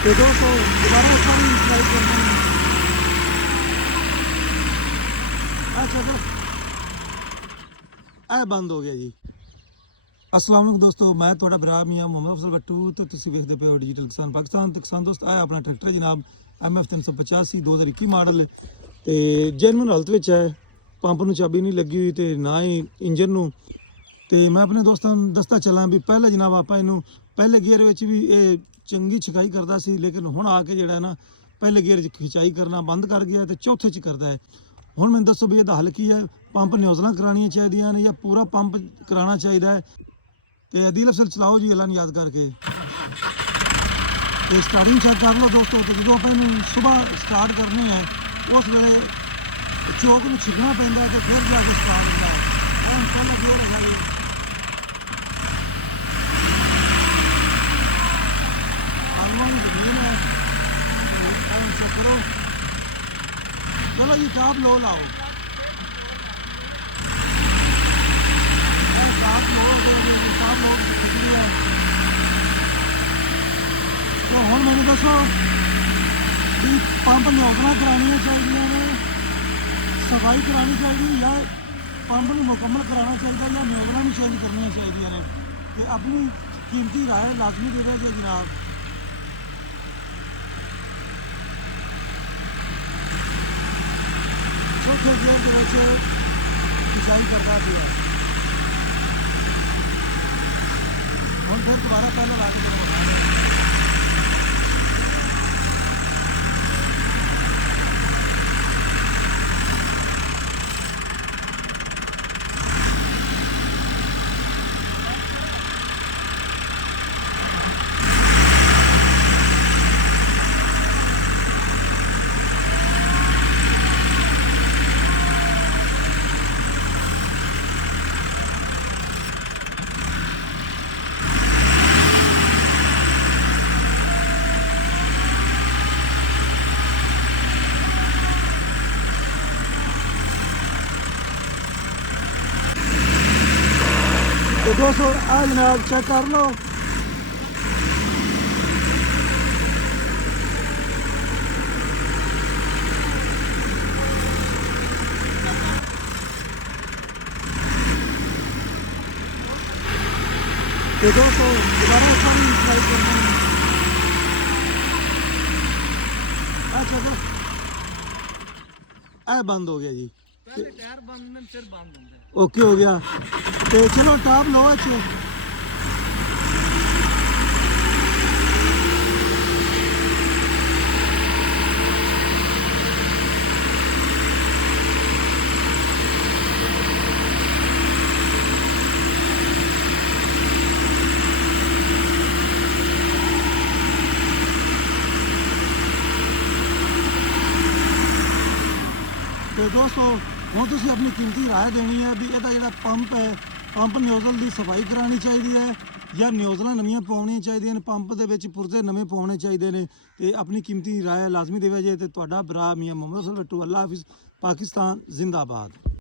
तो दोस्तों दोबारा पानी ट्राई करना है। अच्छा तो ਇਹ ਬੰਦ ਹੋ ਗਿਆ ਜੀ। ਅਸਲਾਮ ਵਾਲੇਕੁਮ ਦੋਸਤੋ, ਮੈਂ ਤੁਹਾਡਾ ਭਰਾ ਮੀਆਂ ਮੁਹੰਮਦ ਅਫਜ਼ਲ ਬੱਟੂ ਤੇ ਤੁਸੀਂ ਵੇਖਦੇ ਪਏ ਹੋ ਡਿਜੀਟਲ ਕਿਸਾਨ ਪਾਕਿਸਤਾਨ। ਤੇ ਕਿਸਾਨ ਦੋਸਤ ਆਇਆ ਆਪਣਾ ਟਰੈਕਟਰ ਜਨਾਬ MF 385 2021 ਮਾਡਲ ਤੇ ਜੈਨੂਇਨ ਹਾਲਤ ਵਿੱਚ ਹੈ। ਪੰਪ ਨੂੰ ਚਾਬੀ ਨਹੀਂ ਲੱਗੀ ਹੋਈ ਤੇ ਨਾ ਹੀ ਇੰਜਨ ਨੂੰ। ਤੇ ਮੈਂ ਆਪਣੇ ਦੋਸਤਾਂ ਨੂੰ ਦੱਸਦਾ ਚੱਲਾਂ ਵੀ ਪਹਿਲੇ ਜਨਾਬ ਆਪਾਂ ਇਹਨੂੰ ਪਹਿਲੇ ਗੇਅਰ ਵਿੱਚ ਵੀ ਇਹ ਚੰਗੀ ਛਕਾਈ ਕਰਦਾ ਸੀ, ਲੇਕਿਨ ਹੁਣ ਆ ਕੇ ਜਿਹੜਾ ਨਾ ਪਹਿਲੇ ਗੇਅਰ 'ਚ ਖਿਚਾਈ ਕਰਨਾ ਬੰਦ ਕਰ ਗਿਆ ਤੇ ਚੌਥੇ 'ਚ ਕਰਦਾ ਹੈ। ਹੁਣ ਮੈਨੂੰ ਦੱਸੋ ਵੀ ਇਹਦਾ ਹੱਲ ਕੀ ਹੈ? ਪੰਪ ਨਿਊਜ਼ਲਾਂ ਕਰਾਉਣੀਆਂ ਚਾਹੀਦੀਆਂ ਨੇ ਜਾਂ ਪੂਰਾ ਪੰਪ ਕਰਾਉਣਾ ਚਾਹੀਦਾ ਹੈ? ਤੇ ਅਦੀਲ ਅਫਸਲ ਚਲਾਓ ਜੀ, ਅੱਲਾ ਨੂੰ ਯਾਦ ਕਰਕੇ ਤੇ ਸਟਾਰਟਿੰਗ ਚੈੱਕ ਕਰ ਲਓ ਦੋਸਤੋ। ਤੇ ਜਦੋਂ ਆਪਾਂ ਇਹਨੂੰ ਸਵੇਰ ਸਟਾਰਟ ਕਰਨੇ ਹੈ ਉਸ ਵੇਲੇ ਚੌਕ ਨੂੰ ਛਿੜਨਾ ਪੈਂਦਾ ਤੇ ਫਿਰ ਜਾ ਕੇ ਸਟਾਰਟ ਹੁੰਦਾ ਹੈ। ਹੁਣ ਪਹਿਲਾਂ ਗੇਅਰ ਹੈਗਾ ਜੀ, ਆਲਮਾਂ ਦੀ ਜ਼ਮੀਨ ਹੈ। ਚੈੱਕ ਕਰੋ, ਚਲੋ ਜੀ ਟਾਪ ਲੋ ਲਾਓ। तो हम मैंने दसो कि पंप नियोजना करानियाँ चाहिए ने, सफाई करानी चाहिए या पंप को मुकम्मल कराना चाहिए या नियोजना भी चेंज करनी चाहिए ने। तो अपनी कीमती राय लाजमी दे देंगे जनाब। चौथे गेयर के डिजाइन करता भी है। और फिर दोबारा पहले आगे बढ़ना है। तो दोस्तों आ जनाब चेक कर लो, तो दोस्तों दोबारा पानी ट्राई करना है। अच्छा तो बंद हो गया जी, टायर बंद फिर बंद होंगे। ओके हो गया। तो चलो टॉप लो अच्छे। तो दोस्तों ਹੁਣ ਤੁਸੀਂ ਆਪਣੀ ਕੀਮਤੀ ਰਾਏ ਦੇਣੀ ਹੈ ਵੀ ਇਹਦਾ ਜਿਹੜਾ ਪੰਪ ਹੈ, ਪੰਪ ਨਿਊਜ਼ਲ ਦੀ ਸਫਾਈ ਕਰਾਉਣੀ ਚਾਹੀਦੀ ਹੈ ਜਾਂ ਨਿਊਜ਼ਲਾਂ ਨਵੀਆਂ ਪਾਉਣੀਆਂ ਚਾਹੀਦੀਆਂ ਨੇ, ਪੰਪ ਦੇ ਵਿੱਚ ਪੁਰਜ਼ੇ ਨਵੇਂ ਪਾਉਣੇ ਚਾਹੀਦੇ ਨੇ। ਤੇ ਆਪਣੀ ਕੀਮਤੀ ਰਾਏ ਲਾਜ਼ਮੀ ਦੇਵੇ ਜੇ। ਤੇ ਤੁਹਾਡਾ ਭਰਾ ਮੀਆਂ ਮੁਹੰਮਦ ਅਫਜ਼ਲ ਬੱਟੂ, ਅੱਲਾ ਹਾਫਿਜ਼, ਪਾਕਿਸਤਾਨ ਜ਼ਿੰਦਾਬਾਦ।